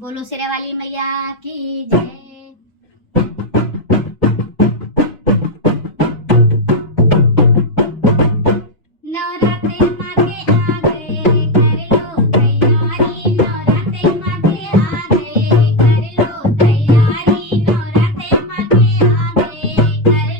बोलो शेरा वाली मैया की जय। नवरात्रि माँ के आ गए कर लो तैयारी, नवरात्रि माँ के आ गए कर लो तैयारी, नवरात्रि माँ के आ गए कर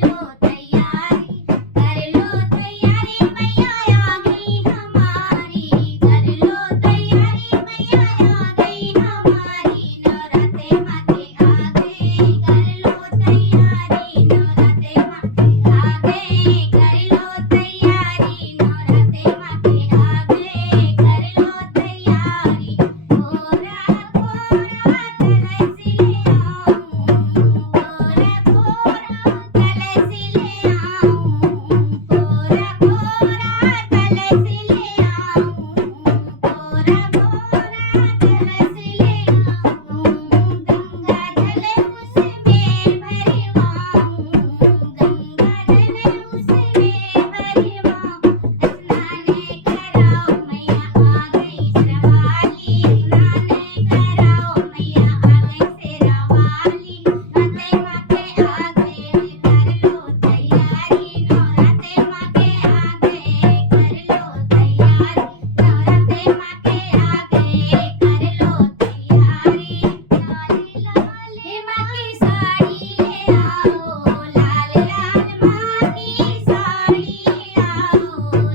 लो तैयारी, मैया आ गई हमारी, कर लो तैयारी मैया आ गई हमारी, नवरात्रि माँ के आ गए कर लो तैयारी, नवरात्रि माँ के आ गए कर लो तैयारी, नवरात्रि माँ के आ गए कर लो तैयारी। कोरा कोरा कलश ले आऊं, कोरा कोरा कलश ले आऊं, कोरा कोरा कलश ले आऊं, कोरा कोरा कलश ले आऊं, गंगा जल उसमें भरवाऊं, गंगा जल उसमें भरवाऊं, स्नान कराओ मैया आ गई शेरावाली, स्नान कराओ मैया आ गई शेरावाली, नवरात्रि माँ के आ गए कर लो तैयारी, नवरात्रि माँ के आ गए कर लो तैयारी, नवरात्रि माँ के आ गए कर लो तैयारी। लाल लाल माँ की साड़ी ले आओ, लाल लाल माँ की साड़ी लाओ,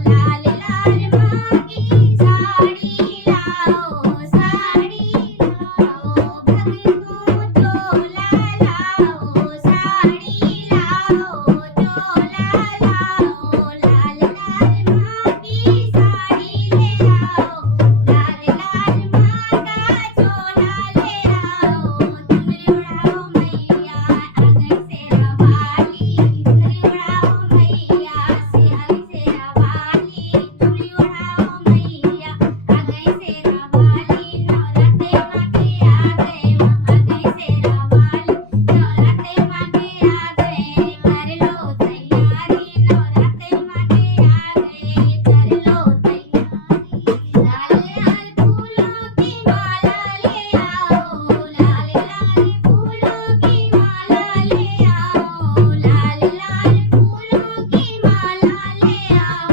लाल लाल माँ की साड़ी लाओ, साड़ी लाओ, भगतों चोला लाओ, साड़ी लाओ, चोला लाओ, लाल लाल माँ की साड़ी ले आओ, लाल लाल माँ का चोला ले आओ, चुनरी उड़ाओ मैया आ गई शेरावाली, चुनरी उड़ाओ मैया से आ गई शेरावाली, चुनरी उड़ाओ मैया आ गई शेरावाली, नवरात्रि माँ के आ गए शेरावाली, नवरात्रि माँ के आ गए कर लो तैयारी, नवरात्रि माँ के आ गए कर लो तैयारी। लाल लाल फूलों की माला ले आओ, लाल लाल फूलों की माला ले आओ, लाल लाल फूलों की माला ले आओ,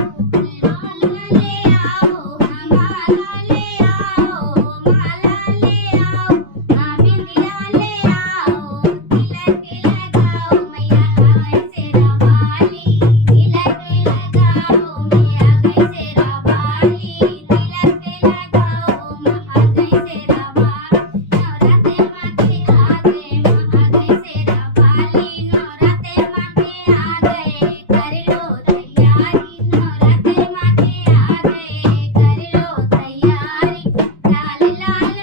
माला ले आओ माला ले आओ, माला ले आओ, बिंदिया ले आओ, तिलक लगाओ मैया आ गई शेरावाली, तिलक लगाओ मैया आ गई शेरावाली, तिलक लगाओ माँ आ गई शेरावाली, नवरात्रि माँ के आ गए माँ आ गई शेरावाली, नवरात्रि माँ के आ गए कर लो तैयारी, नवरात्रि माँ के आ गए कर लो तैयारी। लाल लाल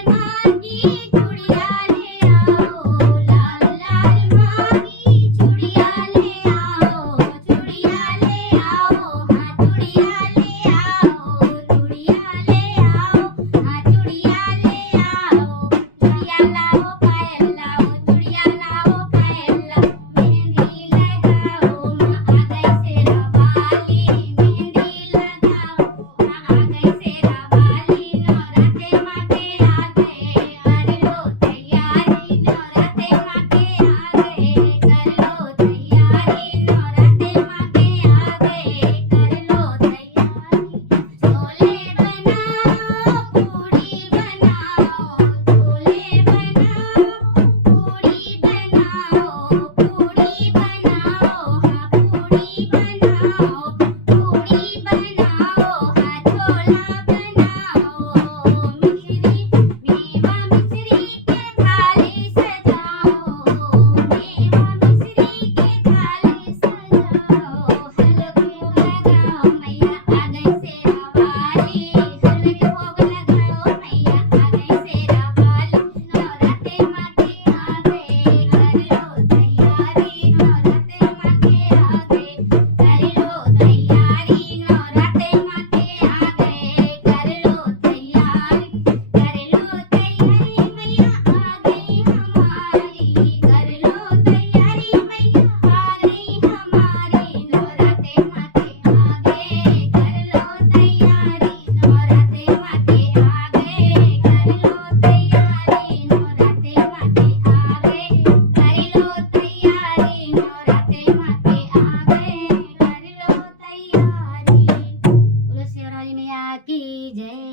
की जय।